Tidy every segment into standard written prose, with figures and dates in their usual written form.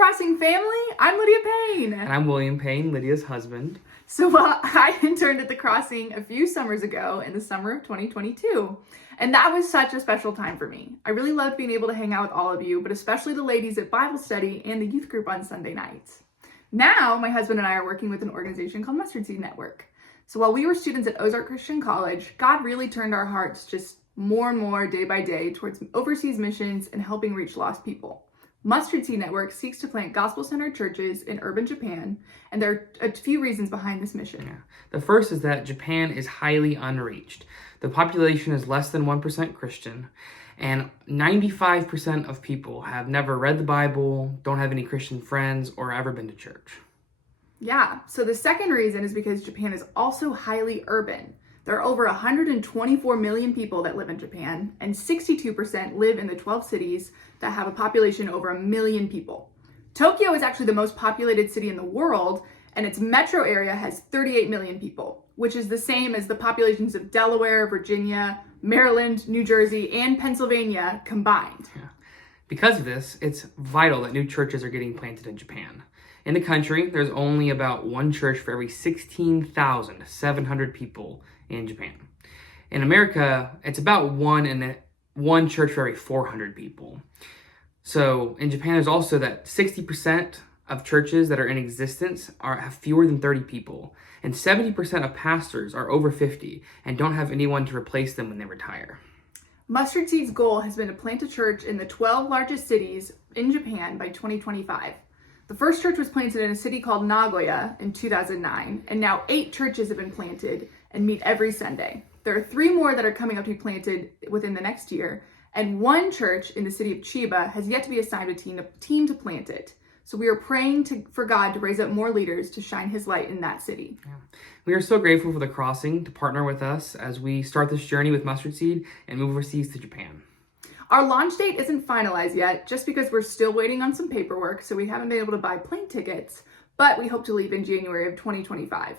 Crossing family, I'm Lydia Payne. And I'm William Payne, Lydia's husband. So I interned at the Crossing a few summers ago in the summer of 2022. And that was such a special time for me. I really loved being able to hang out with all of you, but especially the ladies at Bible study and the youth group on Sunday nights. Now, my husband and I are working with an organization called Mustard Seed Network. So while we were students at Ozark Christian College, God really turned our hearts just more and more day by day towards overseas missions and helping reach lost people. Mustard Seed Network seeks to plant gospel-centered churches in urban Japan, and there are a few reasons behind this mission. Yeah. The first is that Japan is highly unreached. The population is less than 1% Christian, and 95% of people have never read the Bible, don't have any Christian friends, or ever been to church. Yeah, so the second reason is because Japan is also highly urban. There are over 124 million people that live in Japan, and 62% live in the 12 cities that have a population over 1 million people. Tokyo is actually the most populated city in the world, and its metro area has 38 million people, which is the same as the populations of Delaware, Virginia, Maryland, New Jersey, and Pennsylvania combined. Yeah. Because of this, it's vital that new churches are getting planted in Japan. In the country, there's only about one church for every 16,700 people in Japan. In America, it's about one church for every 400 people. So in Japan, there's also that 60% of churches that are in existence have fewer than 30 people, and 70% of pastors are over 50 and don't have anyone to replace them when they retire. Mustard Seed's goal has been to plant a church in the 12 largest cities in Japan by 2025. The first church was planted in a city called Nagoya in 2009, and now 8 churches have been planted and meet every Sunday. There are 3 more that are coming up to be planted within the next year, and 1 church in the city of Chiba has yet to be assigned a team to plant it. So we are praying for God to raise up more leaders to shine his light in that city. Yeah. We are so grateful for the Crossing to partner with us as we start this journey with Mustard Seed and move overseas to Japan. Our launch date isn't finalized yet, just because we're still waiting on some paperwork, so we haven't been able to buy plane tickets, but we hope to leave in January of 2025.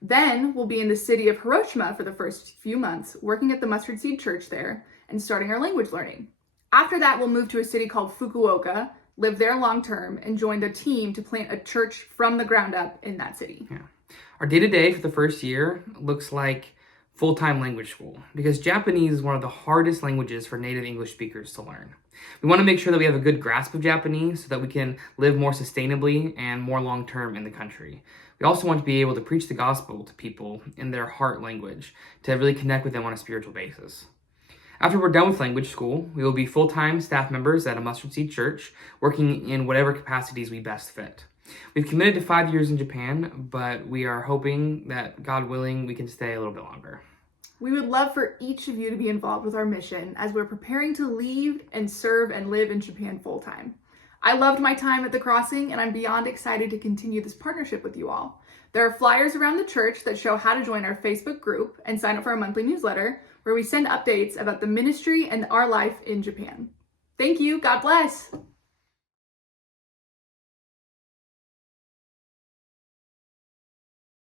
Then we'll be in the city of Hiroshima for the first few months, working at the Mustard Seed Church there and starting our language learning. After that, we'll move to a city called Fukuoka, live there long term, and join the team to plant a church from the ground up in that city. Yeah. Our day-to-day for the first year looks like full-time language school, because Japanese is one of the hardest languages for native English speakers to learn. We want to make sure that we have a good grasp of Japanese so that we can live more sustainably and more long-term in the country. We also want to be able to preach the gospel to people in their heart language to really connect with them on a spiritual basis. After we're done with language school, we will be full-time staff members at a Mustard Seed Church, working in whatever capacities we best fit. We've committed to 5 years in Japan, but we are hoping that, God willing, we can stay a little bit longer. We would love for each of you to be involved with our mission as we're preparing to leave and serve and live in Japan full-time. I loved my time at the Crossing, and I'm beyond excited to continue this partnership with you all. There are flyers around the church that show how to join our Facebook group and sign up for our monthly newsletter, where we send updates about the ministry and our life in Japan. Thank you. God bless.